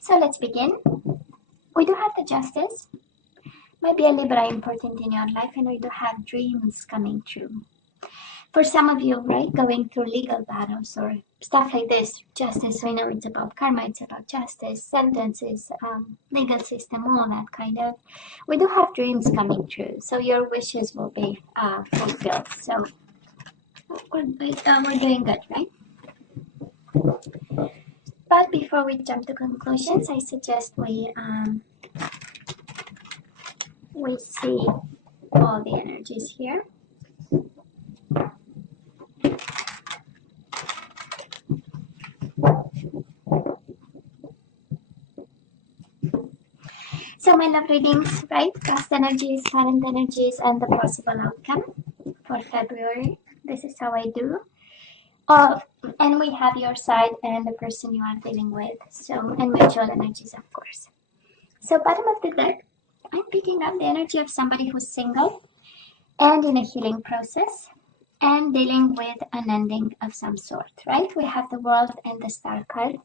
So let's begin. We do have the Justice. Might be a Libra important in your life, and we do have dreams coming true. For some of you, right, going through legal battles or stuff like this, justice, we know it's about karma, it's about justice, sentences, legal system, all that kind of. We do have dreams coming true, so your wishes will be fulfilled. So we're doing good, right? But before we jump to conclusions, I suggest we see all the energies here. So my love readings, right? Past energies, current energies, and the possible outcome for February. This is how I do. And we have your side and the person you are dealing with. So, and mutual energies, of course. So bottom of the deck, I'm picking up the energy of somebody who's single and in a healing process and dealing with an ending of some sort, right? We have the World and the Star card.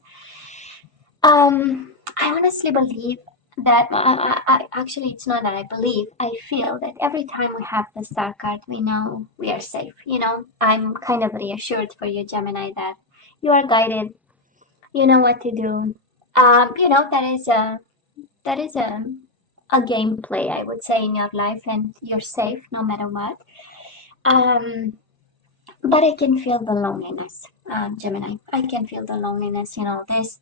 I honestly believe that, actually it's not that I believe, I feel that every time we have the Star card, we know we are safe. You know, I'm kind of reassured for you, Gemini, that you are guided, you know what to do. You know, that is a gameplay, I would say, in your life, and you're safe no matter what. But I can feel the loneliness, Gemini. I can feel the loneliness, you know, this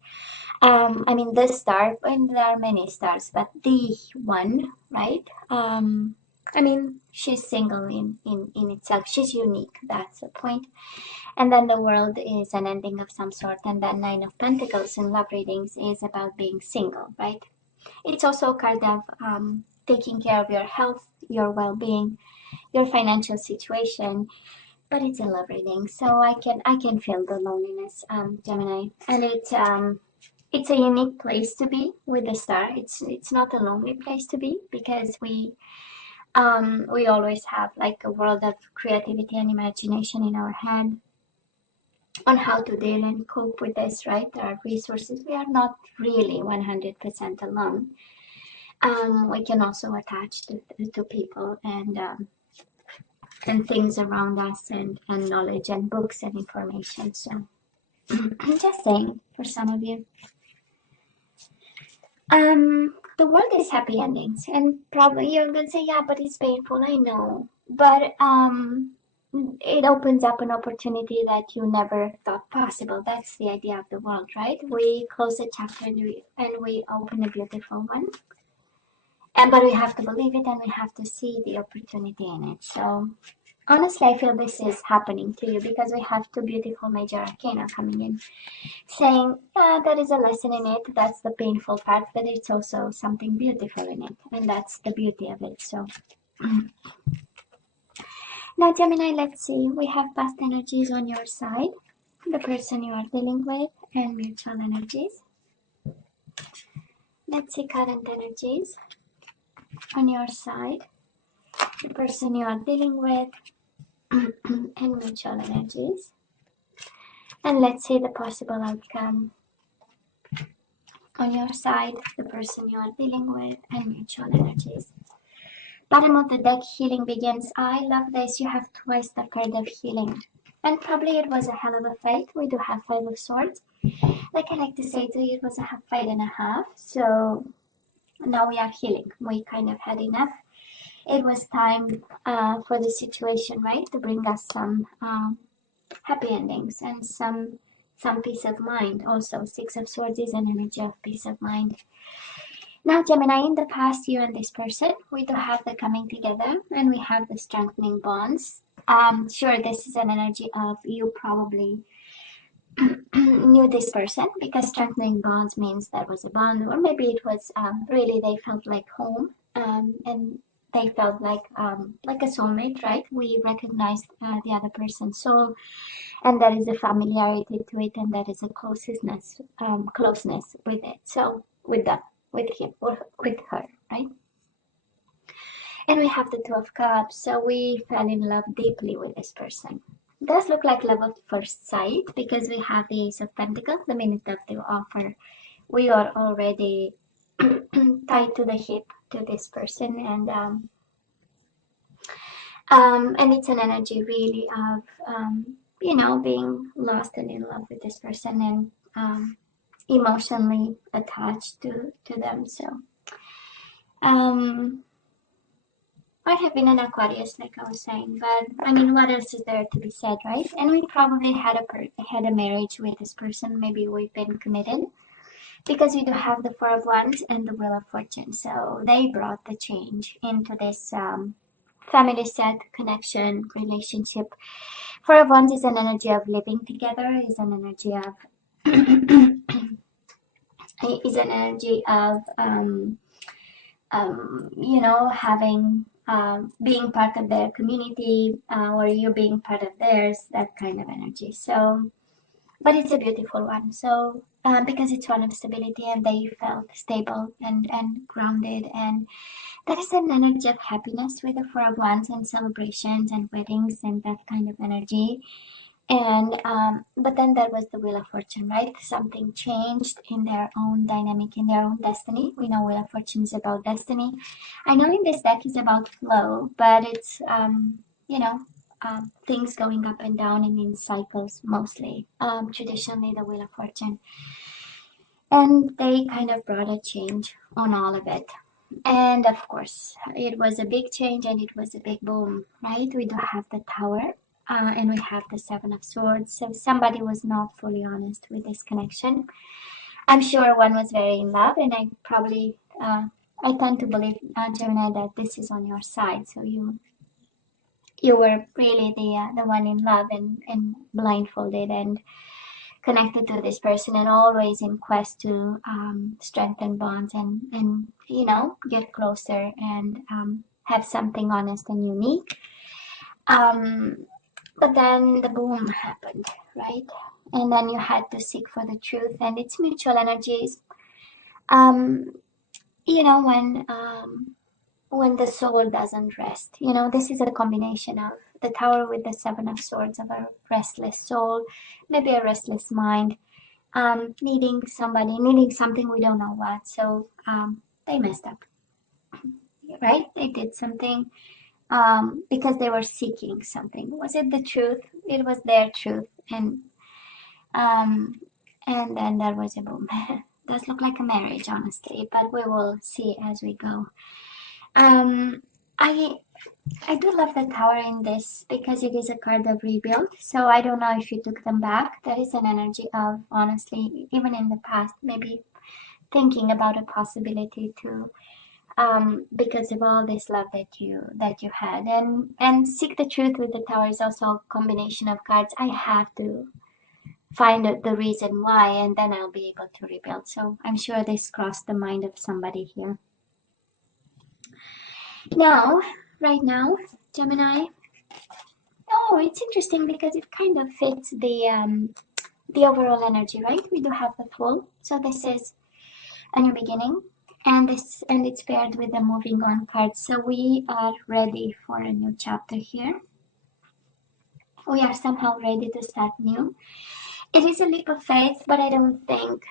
I mean, this star, and there are many stars, but the one, right? I mean, she's single in itself. She's unique. That's the point. And then the World is an ending of some sort. And then Nine of Pentacles in love readings is about being single, right? It's also a card of taking care of your health, your well-being, your financial situation. But it's a love reading, so I can feel the loneliness, Gemini, and it's a unique place to be with the star. It's not a lonely place to be, because we always have like a world of creativity and imagination in our head on how to deal and cope with this, right? There are resources. We are not really 100% alone. We can also attach to people and things around us, and knowledge and books and information. So I'm just saying, for some of you. The World is happy endings, and probably you're gonna say, yeah, but it's painful, I know. But it opens up an opportunity that you never thought possible. That's the idea of the World, right? We close a chapter and we open a beautiful one. But we have to believe it, and we have to see the opportunity in it. So honestly, I feel this is happening to you because we have two beautiful major arcana coming in, saying, there is a lesson in it. That's the painful part, but it's also something beautiful in it. And that's the beauty of it. So now, Gemini, let's see. We have past energies on your side, the person you are dealing with, and mutual energies. Let's see current energies on your side, the person you are dealing with, and mutual energies. And let's see the possible outcome on your side, the person you are dealing with, and mutual energies. Bottom of the deck, healing begins. I love this. You have twice the card of healing. And probably it was a hell of a fight. We do have Five of Swords. Like I like to say to you, it was a fight and a half. So now we are healing. We kind of had enough. It was time for the situation, right, to bring us some happy endings and some peace of mind. Also, Six of Swords is an energy of peace of mind. Now, Gemini, in the past, you and this person, we do have the coming together, and we have the strengthening bonds. Sure, this is an energy of you probably knew this person, because strengthening bonds means there was a bond, or maybe it was really they felt like home, and they felt like a soulmate, right? We recognized the other person's soul, and there is a familiarity to it, and there is a closeness with it. So with them, with him or with her, right? And we have the Two of Cups, so we fell in love deeply with this person. It does look like love at first sight, because we have the Ace of Pentacles the minute of the offer we are already tied to the hip to this person, and it's an energy really of being lost and in love with this person, and emotionally attached to them. So might have been an Aquarius, like I was saying, but I mean, what else is there to be said, right? And we probably had a marriage with this person. Maybe we've been committed, because we do have the Four of Wands and the Wheel of Fortune. So they brought the change into this family set, connection, relationship. Four of Wands is an energy of living together, is an energy of is an energy of having being part of their community, or you being part of theirs, that kind of energy. So, but it's a beautiful one. So because it's one of stability, and they felt stable and grounded, and that is an energy of happiness with the Four of Wands, and celebrations and weddings and that kind of energy. And but then there was the Wheel of Fortune, right? Something changed in their own dynamic, in their own destiny. We know Wheel of Fortune is about destiny. I know in this deck is about flow, but it's things going up and down and in cycles mostly. Traditionally the Wheel of Fortune, and they kind of brought a change on all of it. And of course it was a big change, and it was a big boom, right? We do have the Tower. And we have the Seven of Swords. So somebody was not fully honest with this connection. I'm sure one was very in love, and I tend to believe, Gemini, that this is on your side. So you were really the one in love, and blindfolded and connected to this person, and always in quest to strengthen bonds, and get closer, and have something honest and unique. But then the boom happened, right? And then you had to seek for the truth, and it's mutual energies. When the soul doesn't rest, this is a combination of the Tower with the Seven of Swords, of a restless soul, maybe a restless mind, needing something, we don't know what. So they messed up, right? They did something. Because they were seeking something. Was it the truth? It was their truth, and then there was a boom. Does look like a marriage, honestly, but we will see as we go. I do love the Tower in this, because it is a card of rebuild. So I don't know if you took them back. There is an energy of, honestly, even in the past, maybe thinking about a possibility to. Because of all this love that you had, and seek the truth with the Tower is also a combination of cards. I have to find out the reason why, and then I'll be able to rebuild. So I'm sure this crossed the mind of somebody here. Now, right now, Gemini. Oh, it's interesting because it kind of fits the overall energy, right? We do have the Fool, so this is a new beginning. And it's paired with the moving on card. So we are ready for a new chapter here. We are somehow ready to start new. It is a leap of faith, but I don't think,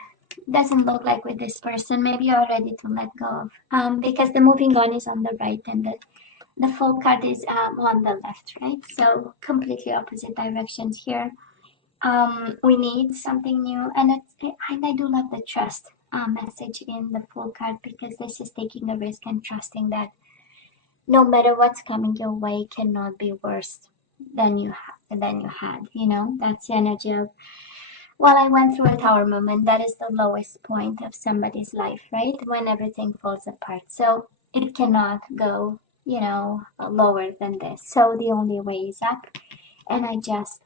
doesn't look like with this person. Maybe you are ready to let go of, because the moving on is on the right, and the Fool card is on the left, right? So completely opposite directions here. We need something new, and I do love the trust message in the Fool card, because this is taking a risk and trusting that no matter what's coming your way cannot be worse than you had. That's the energy of, well, I went through a Tower moment. That is the lowest point of somebody's life, right? When everything falls apart. So it cannot go, lower than this. So the only way is up, and I just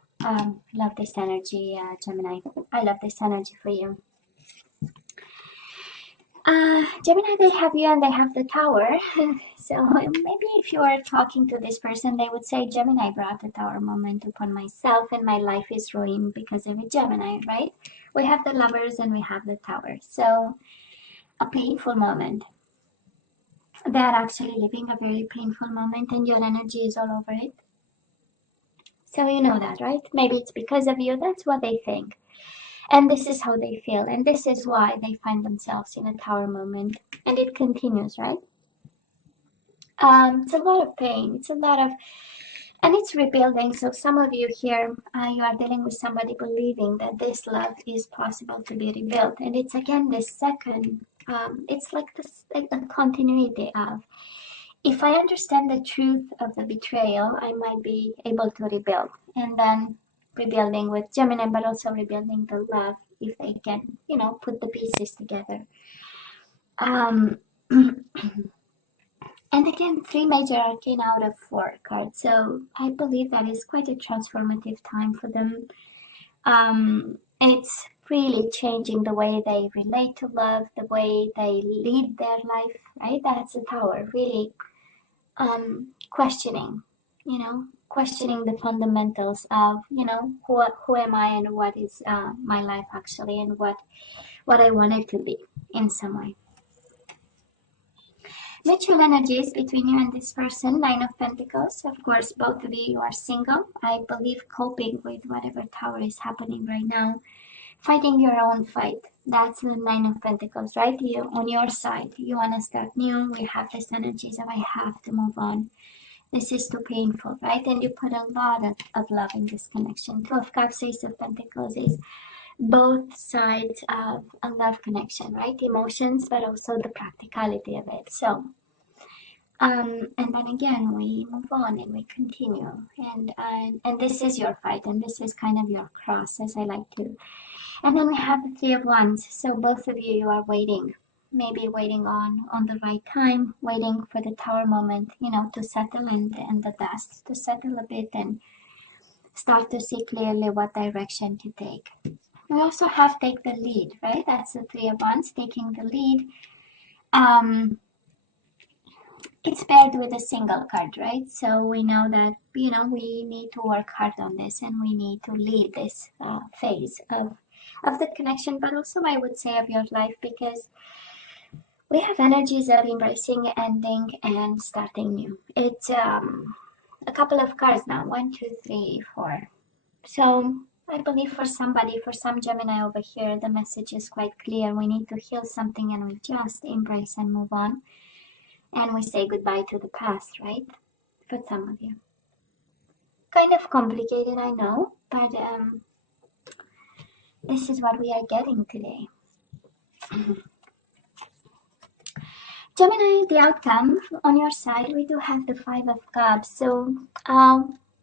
love this energy, Gemini. I love this energy for you. Gemini, they have you, and they have the Tower. So maybe if you are talking to this person, they would say, Gemini brought the Tower moment upon myself, and my life is ruined because of a Gemini, right? We have the Lovers, and we have the Tower. So a painful moment. They are actually living a very painful moment, and your energy is all over it. So you know that, right? Maybe it's because of you. That's what they think. And this is how they feel, and this is why they find themselves in a Tower moment. And it continues, right? It's a lot of pain, it's a lot of, and it's rebuilding. So some of you here, you are dealing with somebody believing that this love is possible to be rebuilt. And it's again this second, it's like this, like a continuity of, if I understand the truth of the betrayal, I might be able to rebuild. And then rebuilding with Gemini, but also rebuilding the love if they can, you know, put the pieces together. Um, And again, 3 major arcana out of 4 cards. So I believe that is quite a transformative time for them. And it's really changing the way they relate to love, the way they lead their life, right? That's a Tower, really questioning, you know, questioning the fundamentals of, you know, who am I and what is my life actually, and what I want it to be in some way. Mutual energies between you and this person, 9 of Pentacles. Of course, both of you are single. I believe coping with whatever Tower is happening right now. Fighting your own fight. That's the 9 of Pentacles, right? You, on your side, you want to start new. We have this energies of I have to move on. This is too painful, right? And you put a lot of love in this connection. 2 of Cups, Ace of Pentacles is both sides of a love connection, right? Emotions, but also the practicality of it. So, and then again, we move on and we continue. And this is your fight, and this is kind of your cross, as I like to. And then we have the 3 of Wands. So both of you are waiting, maybe waiting on the right time, waiting for the Tower moment, you know, to settle and the dust to settle a bit and start to see clearly what direction to take. We also have take the lead, right? That's the 3 of Wands, taking the lead. It's paired with a single card, right? So we know that, you know, we need to work hard on this, and we need to lead this phase of the connection, but also I would say of your life, because we have energies of embracing, ending, and starting new. It's a couple of cards now, 1, 2, 3, 4. So I believe for somebody, for some Gemini over here, the message is quite clear. We need to heal something, and we just embrace and move on. And we say goodbye to the past, right? For some of you. Kind of complicated, I know, but this is what we are getting today. Gemini, the outcome on your side, we do have the 5 of Cups. So,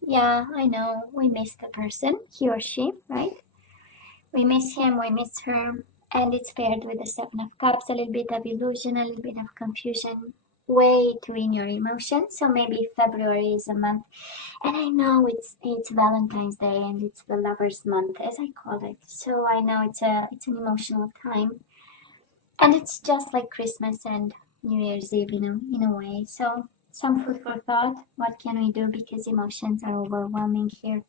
yeah, I know we miss the person, he or she, right? We miss him, we miss her, and it's paired with the 7 of Cups, a little bit of illusion, a little bit of confusion, way too in your emotions. So maybe February is a month, and I know it's Valentine's Day and it's the lovers month, as I call it. So I know it's an emotional time, and it's just like Christmas and New Year's Eve, you know, in a way. So some food for thought. What can we do, because emotions are overwhelming here.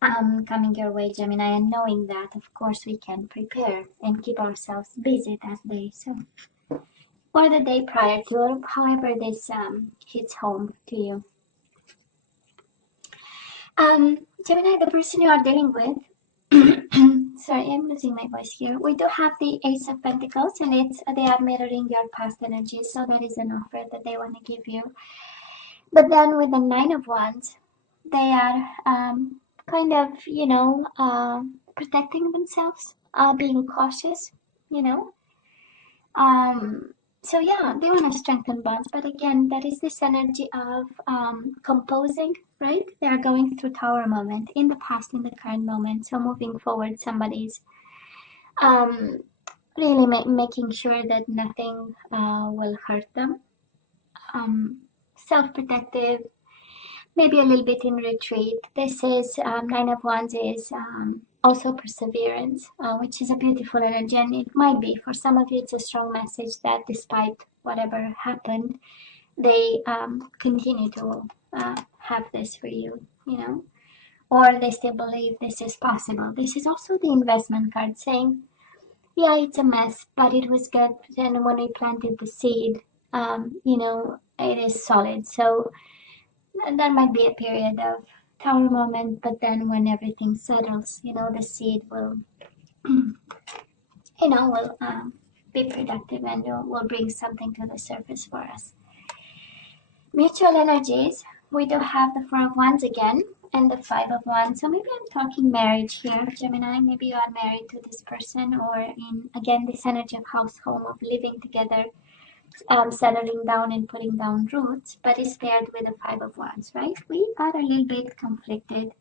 Coming your way, Gemini, and knowing that, of course, we can prepare and keep ourselves busy that day. So, or the day prior to, or however this hits home to you. Gemini, the person you are dealing with. Sorry, I'm losing my voice here. We do have the Ace of Pentacles, and they are mirroring your past energies. So that is an offer that they want to give you. But then with the 9 of Wands, they are kind of, you know, protecting themselves, being cautious, you know. So yeah, they want to strengthen bonds, but again, that is this energy of composing, right? They are going through Tower moment in the past, in the current moment. So moving forward, somebody's really making sure that nothing will hurt them. Self-protective, maybe a little bit in retreat. This is 9 of Wands is also perseverance, which is a beautiful energy, and it might be for some of you it's a strong message that despite whatever happened, they continue to have this for you, you know, or they still believe this is possible. This is also the investment card saying, yeah, it's a mess, but it was good. And when we planted the seed, you know, it is solid. So there might be a period of Tower moment, but then when everything settles, you know, the seed will will be productive and will bring something to the surface for us. Mutual energies, we do have the Four of Wands again and the Five of Wands. So maybe I'm talking marriage here, Gemini. Maybe you are married to this person, or in, again, this energy of household, of living together, settling down and putting down roots, but it's paired with the Five of Wands, right? We are a little bit conflicted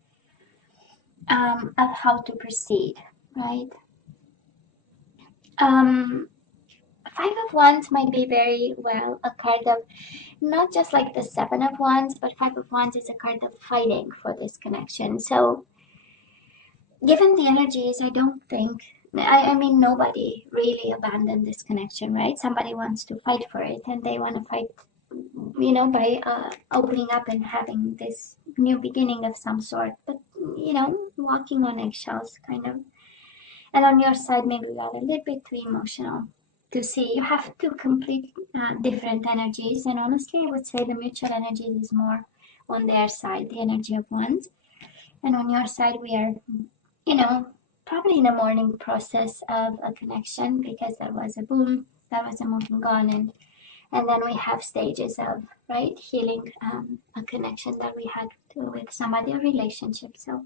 of how to proceed, right? Five of Wands might be very well a card of not just like the Seven of Wands, but Five of Wands is a card of fighting for this connection. So given the energies, I don't think, I mean, nobody really abandoned this connection, right? Somebody wants to fight for it, and they want to fight, by opening up and having this new beginning of some sort, but, walking on eggshells, kind of. And on your side, maybe you are a little bit too emotional to see. You have two complete different energies, and honestly, I would say the mutual energy is more on their side, the energy of Wands. And on your side, we are, probably in a mourning process of a connection, because there was a boom, there was a moving on, and then we have stages of, right, healing a connection that we had with somebody, a relationship. So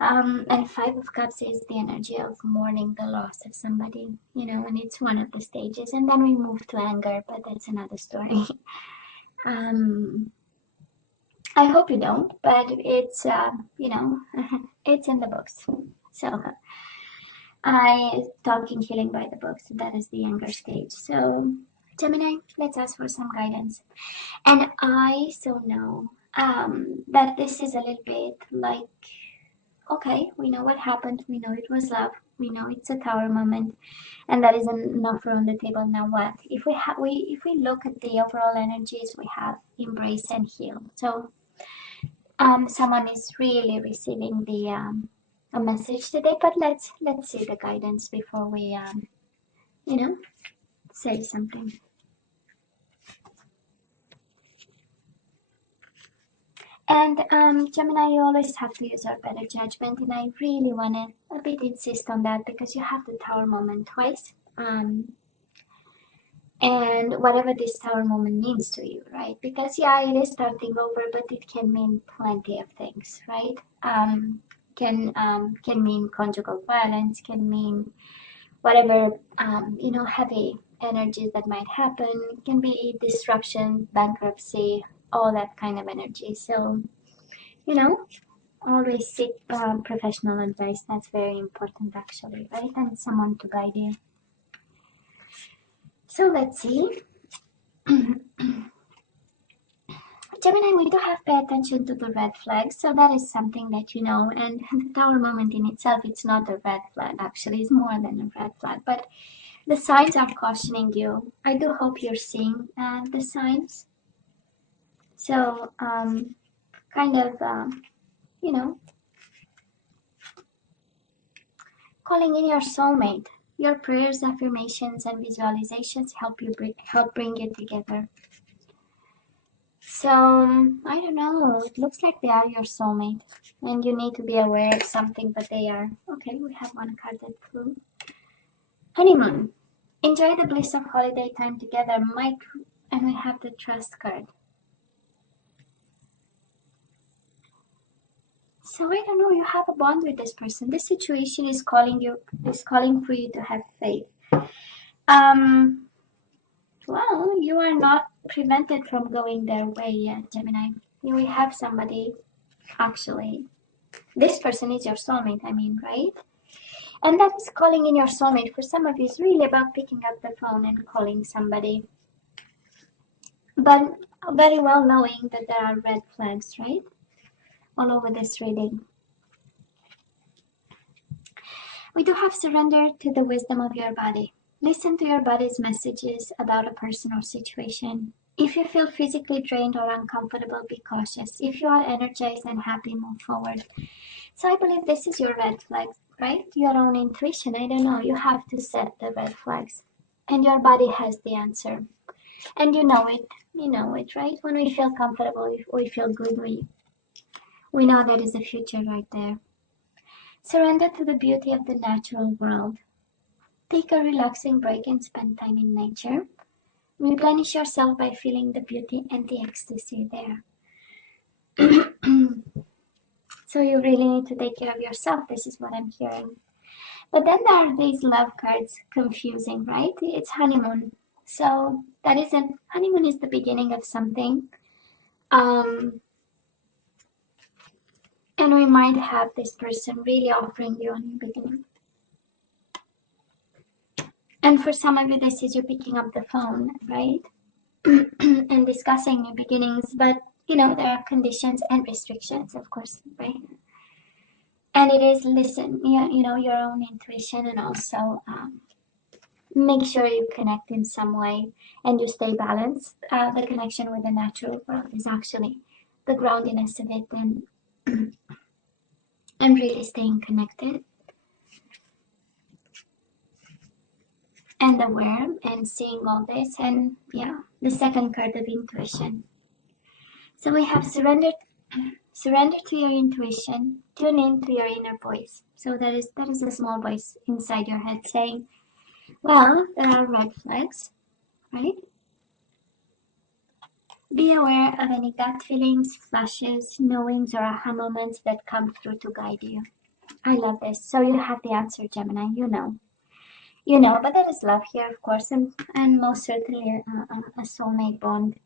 and Five of Cups is the energy of mourning the loss of somebody, and it's one of the stages. And then we move to anger, but that's another story. I hope you don't, but it's, it's in the books. So I talking healing by the books. That is the anger stage. So Gemini, let's ask for some guidance. And I so know that this is a little bit like, okay, we know what happened. We know it was love. We know it's a Tower moment, and that is an offer on the table. Now what? If we look at the overall energies, we have embrace and heal. So someone is really receiving the a message today. But let's see the guidance before we say something. And Gemini, you always have to use our better judgment, and I really want to a bit insist on that, because you have the Tower moment twice. And whatever this Tower moment means to you, right? Because yeah, it is starting over, but it can mean plenty of things, right? Can mean conjugal violence, can mean whatever heavy energies that might happen. It can be disruption, bankruptcy, all that kind of energy. So always seek professional advice. That's very important, actually, right? And someone to guide you. So let's see. Gemini, we do have to pay attention to the red flags. So that is something that and the Tower moment in itself, it's not a red flag, actually. It's more than a red flag. But the signs are cautioning you. I do hope you're seeing the signs. So kind of, calling in your soulmate. Your prayers, affirmations, and visualizations help bring it together. So I don't know. It looks like they are your soulmate, and you need to be aware of something. But they are okay. We have one card that flew. Honeymoon. Enjoy the bliss of holiday time together, Mike. And we have the Trust card. So I don't know, you have a bond with this person. This situation is calling for you to have faith. Well, you are not prevented from going their way yet, Gemini. You will have somebody, actually. This person is your soulmate, I mean, right? And that is calling in your soulmate. For some of you, it's really about picking up the phone and calling somebody. But very well knowing that there are red flags, right? All over this reading. We do have surrender to the wisdom of your body. Listen to your body's messages about a person or situation. If you feel physically drained or uncomfortable, be cautious. If you are energized and happy, move forward. So I believe this is your red flag, right? Your own intuition. I don't know. You have to set the red flags. And your body has the answer. And you know it. You know it, right? When we feel comfortable, we feel good, we know there is a future right there. Surrender to the beauty of the natural world. Take a relaxing break and spend time in nature. Replenish yourself by feeling the beauty and the ecstasy there. So you really need to take care of yourself. This is what I'm hearing. But then there are these love cards, confusing, right? It's honeymoon. So that isn't, honeymoon is the beginning of something. And we might have this person really offering you a new beginning. And for some of you, this is you picking up the phone, right? And discussing new beginnings. But, you know, there are conditions and restrictions, of course, right? And it is listen, you know, your own intuition, and also make sure you connect in some way and you stay balanced. The connection with the natural world is actually the groundiness of it, and really staying connected and aware and seeing all this. And yeah, the second card of intuition. So we have surrender to your intuition, tune in to your inner voice. So that is a small voice inside your head saying, well, there are red flags, right? Be aware of any gut feelings, flashes, knowings, or aha moments that come through to guide you. I love this. So you have the answer, Gemini. You know, but there is love here, of course, and most certainly a soulmate bond.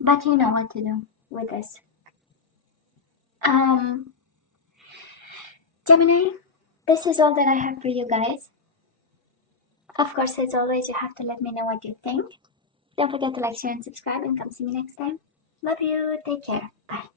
But you know what to do with this. Gemini, this is all that I have for you guys. Of course, as always, you have to let me know what you think. Don't forget to like, share, and subscribe, and come see me next time. Love you. Take care. Bye.